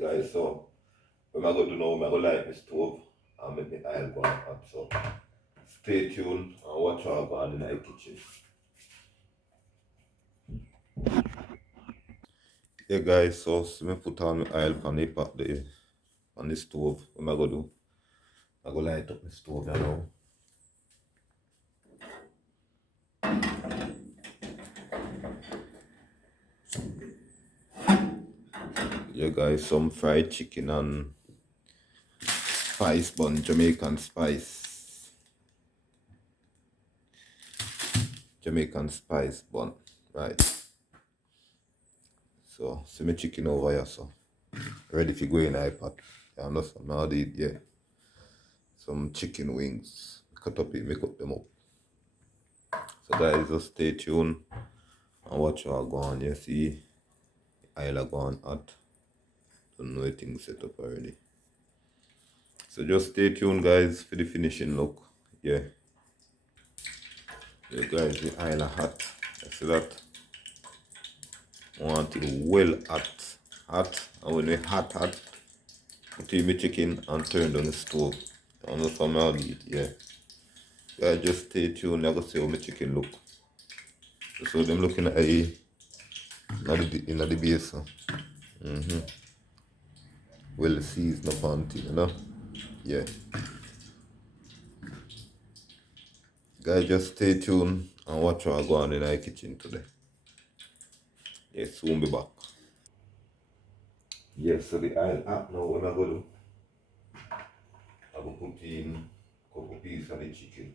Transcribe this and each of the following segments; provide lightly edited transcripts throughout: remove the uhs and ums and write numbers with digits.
guys, so what am I gonna do now? I'm gonna light my stove and make the oil go on hot. So stay tuned and watch how I go on in the kitchen. Yeah guys, so see me put on my oil on the pot on the stove. What am I gonna do? I go light up my stove now. Yeah guys, some fried chicken and spice bun, Jamaican spice. Jamaican spice bun. Right. So see me chicken over here, so ready for go in the pot. You understand? Now I did, yeah. Some chicken wings. Cut up it, make up them up. So guys, just stay tuned and watch how I go on. You see, I'll go on hot. Don't know anything set up already. So just stay tuned guys for the finishing look. Yeah. Yeah guys, the oil hot. You see that? Want it well hot. Hot. And when we hot, put in the chicken and turn down the stove. You understand how I do it? Yeah. Guys, just stay tuned. I'm gonna see how my chicken look. So them looking at a in the base. Well seasoned up on it, you know? Yeah. Guys, just stay tuned and watch how I go on in our kitchen today. Yeah, soon be back. Yeah, so the oil up now, what I go do, I go put in a couple pieces of the chicken.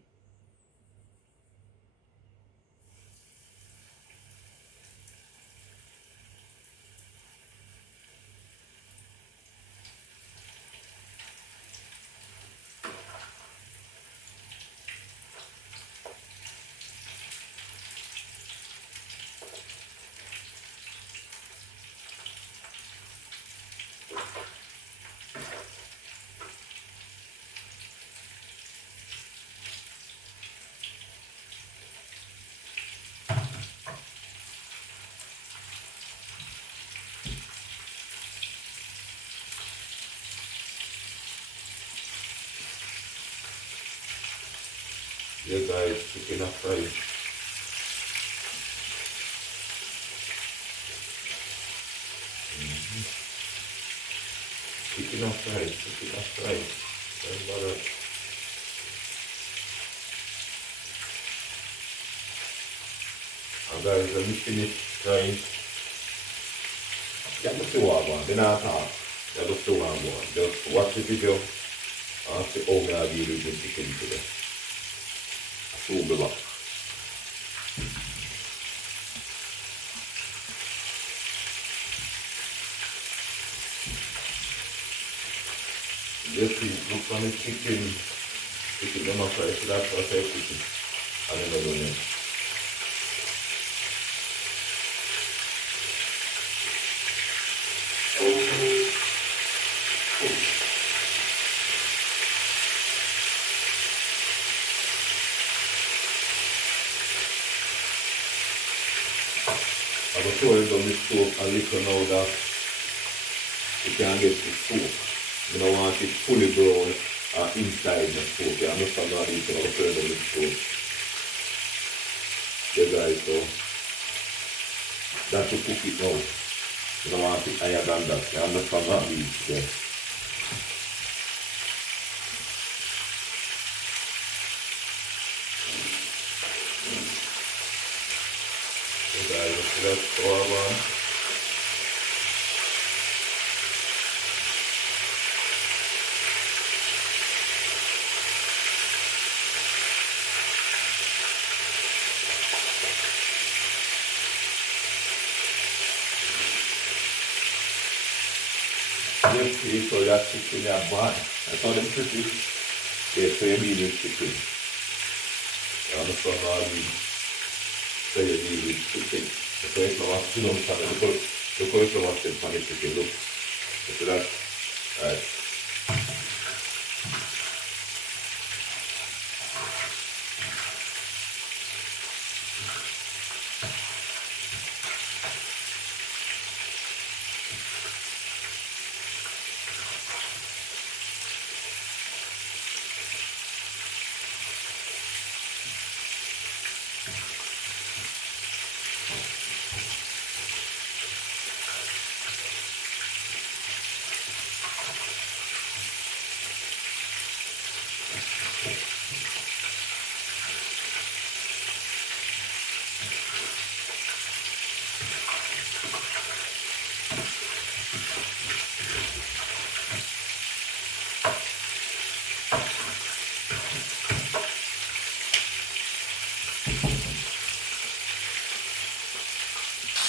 Yeah guys, chicken are fried. Chicken are fried, chicken are fried. Remember that. And guys, let me finish frying. You have to see what I want, then I talk. You have to see what I want. Just watch the video and see how I deal with the chicken today. Soon be back. Just see, look on the chicken. Chicken them are fried, so that's what I say chicken. And then I don't know. I will throw it on the stove a little now that you can get the soak. You don't want it fully brown inside the stove. You understand what it is? I will throw it on the stove. Yeah guys, so that to cook it now. You don't want it higher than that. You understand what it is? Yeah. So guys, let's go on. Yes, see, so that chicken they are bad. That's how them pretty. Yeah, so you need with chicken. You understand what I mean? So you need with chicken. So it's not much too long time. Look how it's not much funny chicken. Look. You see that? Right.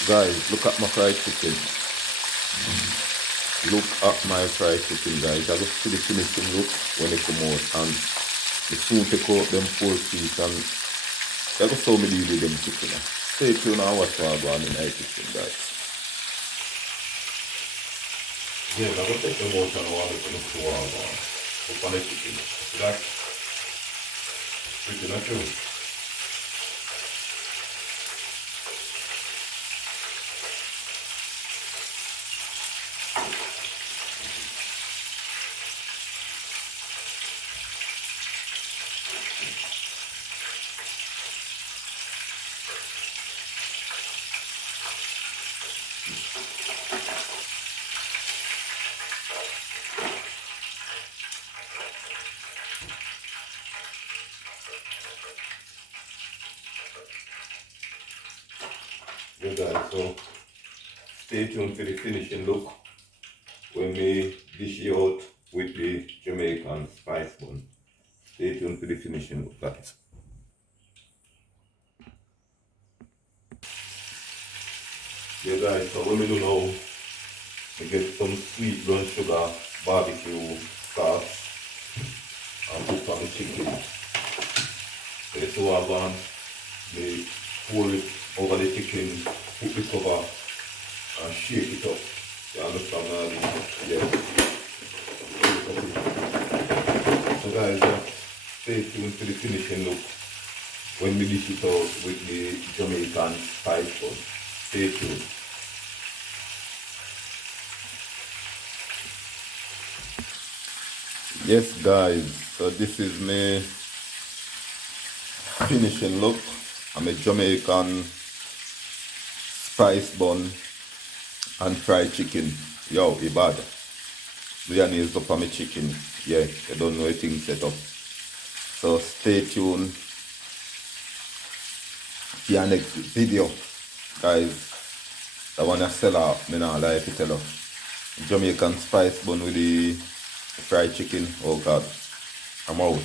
Guys, look at my fried chicken. Look at my fried chicken, guys. I just see the finishing look when they come out, and the soon take out them 4 feet, and I just saw me deal with them chicken. Stay tuned and watch what I go on in my kitchen, guys. Yeah, I'm gonna take them out and I want to look to what I go on. Look on the chicken. See that? Pretty natural. Yeah, guys, so stay tuned for the finishing look when we dish it out with the Jamaican spice bun. Stay tuned for the finishing look, guys. Yeah, guys, so when we do now, we get some sweet brown sugar barbecue sauce and put on the chicken. So this is what I want. They pour it over the chicken, put the cover and shake it up. You understand that? Yeah. So guys, stay tuned for the finishing look when we dish it out with the Jamaican spice bun. Stay tuned. Yes guys, so this is my finishing look. I'm a Jamaican spice bun and fried chicken. Yo, Ibad. Mayonnaise up on my chicken. Yeah, you don't know a thing set up. So stay tuned for your next video. Guys, the one I sell out, me not like to tell you. Jamaican spice bun with the fried chicken. Oh God, I'm out.